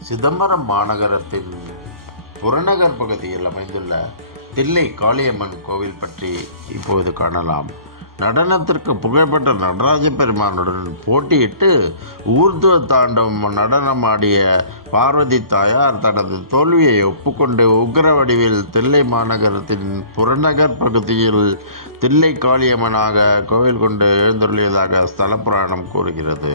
சிதம்பரம் மாநகரத்தின் புறநகர் பகுதியில் அமைந்துள்ள தில்லை காளியம்மன் கோவில் பற்றி இப்போது காணலாம். நடனத்திற்கு புகழ்பெற்ற நடராஜ பெருமானுடன் போட்டியிட்டு ஊர்துவ தாண்டவம் நடனமாடிய பார்வதி தாயார் தனது தோல்வியை ஒப்புக்கொண்டு உக்கிர வடிவில் தில்லை மாநகரத்தின் புறநகர் பகுதியில் தில்லை காளியம்மனாக கோவில் கொண்டு எழுந்துள்ளியதாக ஸ்தல புராணம் கூறுகிறது.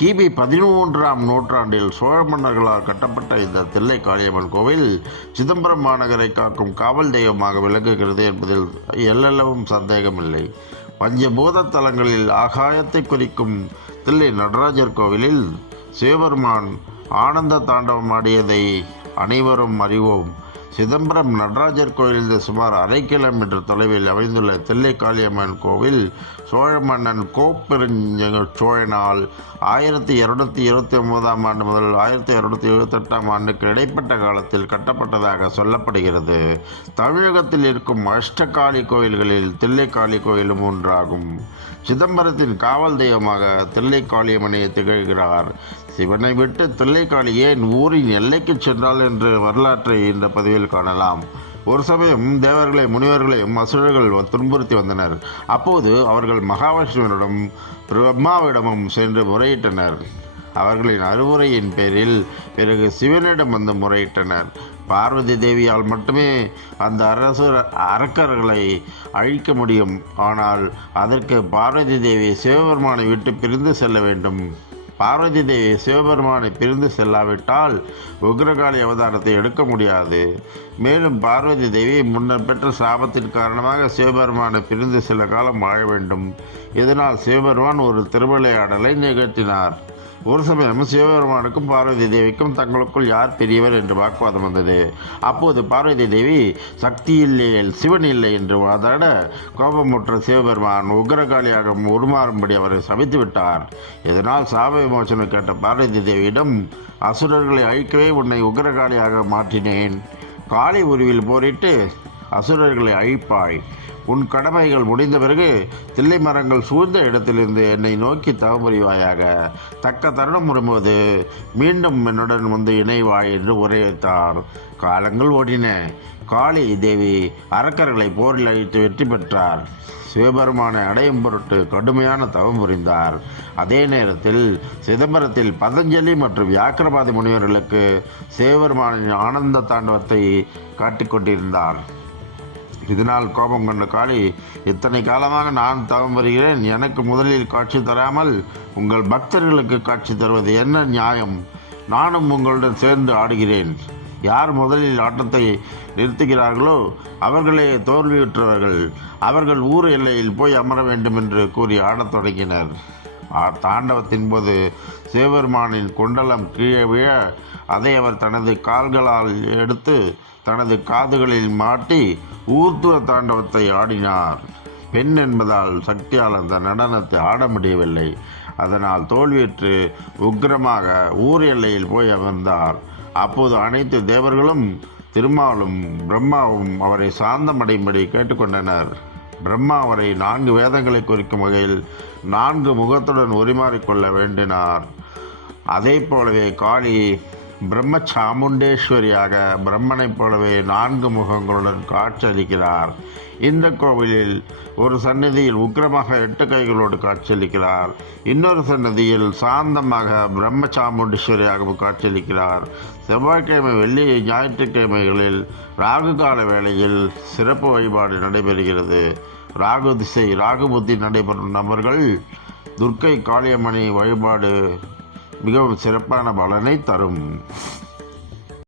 கிபி பதிமூன்றாம் நூற்றாண்டில் சோழ மன்னர்களால் கட்டப்பட்ட இந்த தில்லை காளியம்மன் கோவில் சிதம்பரம் மாநகரை காக்கும் காவல் தெய்வமாக விளங்குகிறது என்பதில் எல்லளவும் சந்தேகமில்லை. பஞ்சபூத தலங்களில் ஆகாயத்தை குறிக்கும் தில்லை நடராஜர் கோவிலில் சிவபெருமான் ஆனந்த தாண்டவம் ஆடியதை அனைவரும் அறிவோம். சிதம்பரம் நடராஜர் கோயிலிருந்து சுமார் அரை கிலோமீட்டர் தொலைவில் அமைந்துள்ள தில்லை காளியம்மன் கோவில் சோழ மன்னன் கோப்பெருஞ்ச சோழனால் ஆயிரத்தி இரநூத்தி இருபத்தி ஒன்பதாம் ஆண்டு முதல் ஆயிரத்தி இருநூத்தி எழுபத்தெட்டாம் ஆண்டுக்கு இடைப்பட்ட காலத்தில் கட்டப்பட்டதாக சொல்லப்படுகிறது. தமிழகத்தில் இருக்கும் அஷ்டகாளி கோயில்களில் தில்லை காளி கோயிலும் ஒன்றாகும். சிதம்பரத்தின் காவல் தெய்வமாக தில்லை காளியம்மனை திகழ்கிறார். சிவனை விட்டு தில்லைக்காளி ஏன் ஊரின் எல்லைக்கு சென்றால் என்று வரலாற்றை இந்த பதிவில் காணலாம். ஒரு சமயம் தேவர்களை முனிவர்களையும் அசுரர்கள் துன்புறுத்தி வந்தனர். அப்போது அவர்கள் மகாவிஷ்ணுவிடம் பிரம்மாவிடமும் சென்று முறையிட்டனர். அவர்களின் அறிவுரையின் பேரில் பிறகு சிவனிடம் வந்து முறையிட்டனர். பார்வதி தேவியால் மட்டுமே அந்த அரசு அரக்கர்களை அழிக்க முடியும். ஆனால் அதற்கு பார்வதி தேவி சிவபெருமானை விட்டு பிரிந்து செல்ல வேண்டும். பார்வதி தேவி சிவபெருமானை பிரிந்து செல்லாவிட்டால் உக்ரகாளி அவதாரத்தை எடுக்க முடியாது. மேலும் பார்வதி தேவி முன்னர் பெற்ற சாபத்தின் காரணமாக சிவபெருமானை பிரிந்து சில காலம் வாழ வேண்டும். இதனால் சிவபெருமான் ஒரு திருவிளையாடலை நிகழ்த்தினார். ஒரு சமயம் சிவபெருமானுக்கும் பார்வதி தேவிக்கும் தங்களுக்குள் யார் பெரியவர் என்று வாக்குவாதம் வந்தது? அப்போது பார்வதி தேவி சக்தி இல்லையில் சிவன் இல்லை என்று வாதாட கோபமுற்ற சிவபெருமான் உக்ரகாளியாக உருமாறும்படி அவரை சபித்து விட்டார். இதனால் சாப விமோசனம் கேட்ட பார்வதி தேவியிடம் அசுரர்களை அழிக்கவே உன்னை உக்ரகாளியாக மாற்றினேன். காளி உருவில் போரிட்டு அசுரர்களை அழிப்பாய். உன் கடமைகள் முடிந்த பிறகு தில்லை மரங்கள் சூழ்ந்த இடத்திலிருந்து என்னை நோக்கி தவமுறிவாயாக தக்க தருணம் வரும்போது மீண்டும் என்னுடன் வந்து இணைவாய் என்று உரைத்தார் காலங்கள் ஓடின. காளி தேவி அரக்கர்களை போரில் அழித்து வெற்றி பெற்றார். சிவபெருமானை அடையும் பொருட்டு கடுமையான தவம் புரிந்தார். அதே நேரத்தில் சிதம்பரத்தில் பதஞ்சலி மற்றும் வியாக்கிரபாதி முனிவர்களுக்கு சிவபெருமானின் ஆனந்த தாண்டவத்தை காட்டிக்கொண்டிருந்தார். கொண்டிருந்தார் இதனால் கோபம் கொண்ட காளி இத்தனை காலமாக நான் தவம் வருகிறேன். எனக்கு முதலில் காட்சி தராமல் உங்கள் பக்தர்களுக்கு காட்சி தருவது என்ன நியாயம்? நானும் உங்களுடன் சேர்ந்து ஆடுகிறேன். யார் முதலில் ஆட்டத்தை நிறுத்துகிறார்களோ அவர்களே தோல்வியுற்றவர்கள். அவர்கள் ஊர் எல்லையில் போய் அமர வேண்டும் என்று கூறி ஆடத் தொடங்கினர். தாண்டவத்தின் போது சிவபெருமானின் குண்டலம் கீழே விழ அதை அவர் தனது கால்களால் எடுத்து தனது காதுகளில் மாட்டி ஊர்த்துவ தாண்டவத்தை ஆடினார். பெண் என்பதால் சக்தியால் அந்த நடனத்தை ஆட முடியவில்லை. அதனால் தோல்வியுற்று உக்கிரமாக ஊர் எல்லையில் போய் அமர்ந்தார். அப்போது அனைத்து தேவர்களும் திருமாலும் பிரம்மாவும் அவரை சாந்தமடையும்படி கேட்டுக்கொண்டனர். பிரம்மா அவரை நான்கு வேதங்களை குறிக்கும் வகையில் நான்கு முகத்துடன் உரிமாறிக்கொள்ள வேண்டினார். அதே போலவே காளி பிரம்ம சாமுண்டேஸ்வரியாக பிரம்மனைப் போலவே நான்கு முகங்களுடன் காட்சியளிக்கிறார் இந்த கோவிலில் ஒரு சன்னதியில் உக்கிரமாக எட்டு கைகளோடு காட்சியளிக்கிறார். இன்னொரு சன்னதியில் சாந்தமாக பிரம்ம சாமுண்டீஸ்வரியாகவும் காட்சியளிக்கிறார். செவ்வாய்க்கிழமை வெள்ளி ஞாயிற்றுக்கிழமைகளில் ராகு கால வேளையில் சிறப்பு வழிபாடு நடைபெறுகிறது. ராகு திசை ராகு புத்தி நடைபெறும் நபர்கள் துர்க்கை காளியம்மணி வழிபாடு மிகவும் சிறப்பான பலனை தரும்.